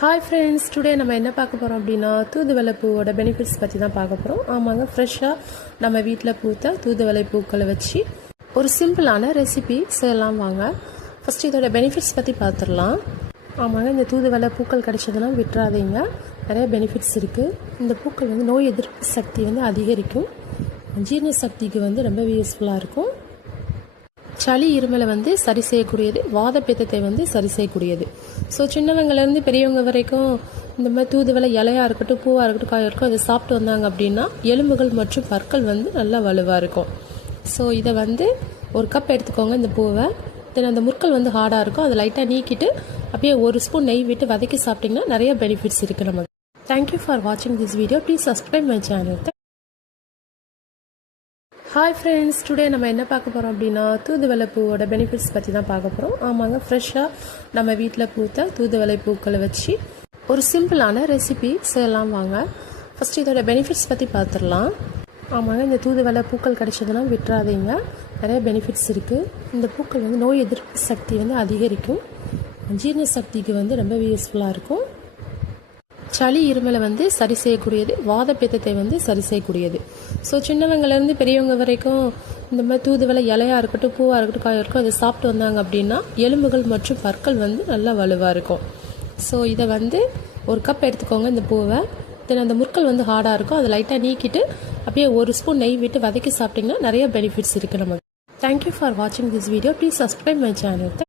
Hi friends, today நம்ம என்ன பார்க்க போகிறோம் அப்படின்னா தூதுவளை பூவோட பெனிஃபிட்ஸ் பற்றி தான் பார்க்க போகிறோம். ஆமாங்க, ஃப்ரெஷ்ஷாக நம்ம வீட்டில் பூத்த தூதுவளை பூக்களை வச்சு ஒரு சிம்பிளான ரெசிபி செய்யலாம். வாங்க ஃபஸ்ட்டு இதோட பெனிஃபிட்ஸ் பற்றி பார்த்துடலாம். ஆமாங்க, இந்த தூதுவளை பூக்கள் கிடைச்சதுன்னா விட்டுறாதீங்க, நிறைய பெனிஃபிட்ஸ் இருக்குது. இந்த பூக்கள் வந்து நோய் எதிர்ப்பு சக்தி வந்து அதிகரிக்கும், ஜீரண சக்திக்கு வந்து ரொம்ப யூஸ்ஃபுல்லாக இருக்கும். சளி இருமலை வந்து சரி செய்யக்கூடியது, வாத பித்தத்தை வந்து சரி செய்யக்கூடியது. ஸோ சின்னவங்கலேருந்து பெரியவங்க வரைக்கும் இந்த மாதிரி தூதுவளை இலையாக இருக்கட்டும், பூவாக இருக்கட்டும், காயாக இருக்கும், அதை சாப்பிட்டு வந்தாங்க அப்படின்னா எலும்புகள் மற்றும் பற்கள் வந்து நல்லா வலுவாக இருக்கும். ஸோ இதை வந்து ஒரு கப் எடுத்துக்கோங்க இந்த பூவை. தென் அந்த முற்கள் வந்து ஹார்டாக இருக்கும், அதை லைட்டாக நீக்கிட்டு அப்படியே ஒரு ஸ்பூன் நெய் விட்டு வதக்கி சாப்பிட்டிங்கன்னா நிறைய பெனிஃபிட்ஸ் இருக்குது நமக்கு. தேங்க்யூ ஃபார் வாட்சிங் this video. Please subscribe my channel. Hi friends, today நம்ம என்ன பார்க்க போகிறோம் அப்படின்னா தூதுவளை பூவோட பெனிஃபிட்ஸ் பற்றி தான் பார்க்க போகிறோம். ஆமாங்க, ஃப்ரெஷ்ஷாக நம்ம வீட்டில் பூத்த தூதுவளை பூக்களை வச்சு ஒரு சிம்பிளான ரெசிபி செய்யலாம். வாங்க ஃபஸ்ட்டு இதோட பெனிஃபிட்ஸ் பற்றி பார்த்துடலாம். ஆமாங்க, இந்த தூதுவளை பூக்கள் கிடைச்சதுன்னா விட்டுறாதீங்க, நிறைய பெனிஃபிட்ஸ் இருக்குது. இந்த பூக்கள் வந்து நோய் எதிர்ப்பு சக்தி வந்து அதிகரிக்கும், ஜீரண சக்திக்கு வந்து ரொம்ப யூஸ்ஃபுல்லாக இருக்கும். சளி இருமலை வந்து சரி செய்யக்கூடியது, வாத பித்தத்தை வந்து சரி செய்யக்கூடியது. ஸோ சின்னவங்கலேருந்து பெரியவங்க வரைக்கும் இந்த மாதிரி தூதுவளை இலையாக இருக்கட்டும், பூவாக இருக்கட்டும், காயாக இருக்கும், அதை சாப்பிட்டு வந்தாங்க அப்படின்னா எலும்புகள் மற்றும் பற்கள் வந்து நல்லா வலுவாக இருக்கும். ஸோ இதை வந்து ஒரு கப் எடுத்துக்கோங்க இந்த பூவை. தென் அந்த முற்கள் வந்து ஹார்டாக இருக்கும், அதை லைட்டாக நீக்கிட்டு அப்படியே ஒரு ஸ்பூன் நெய் விட்டு வதக்கி சாப்பிட்டிங்கன்னா நிறைய பெனிஃபிட்ஸ் இருக்குது நமக்கு. தேங்க்யூ ஃபார் வாட்சிங் this video. Please subscribe my channel.